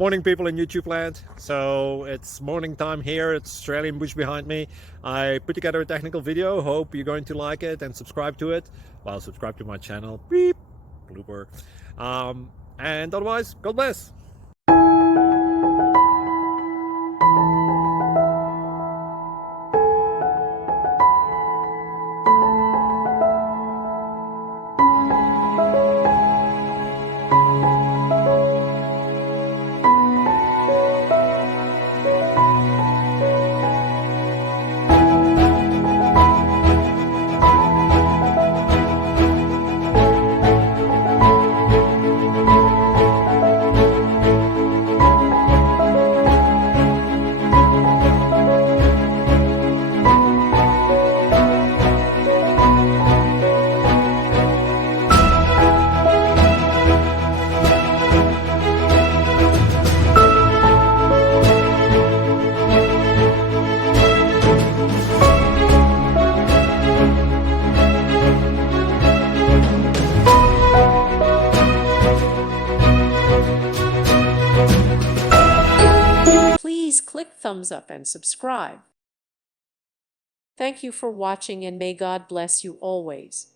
Morning, people in YouTube land. So it's morning time here. It's Australian bush behind me. I put together a technical video. Hope you're going to like it and subscribe to it. Well, subscribe to my channel. Beep. Blooper. And otherwise, God bless. Please click thumbs up and subscribe. Thank you for watching and may God bless you always.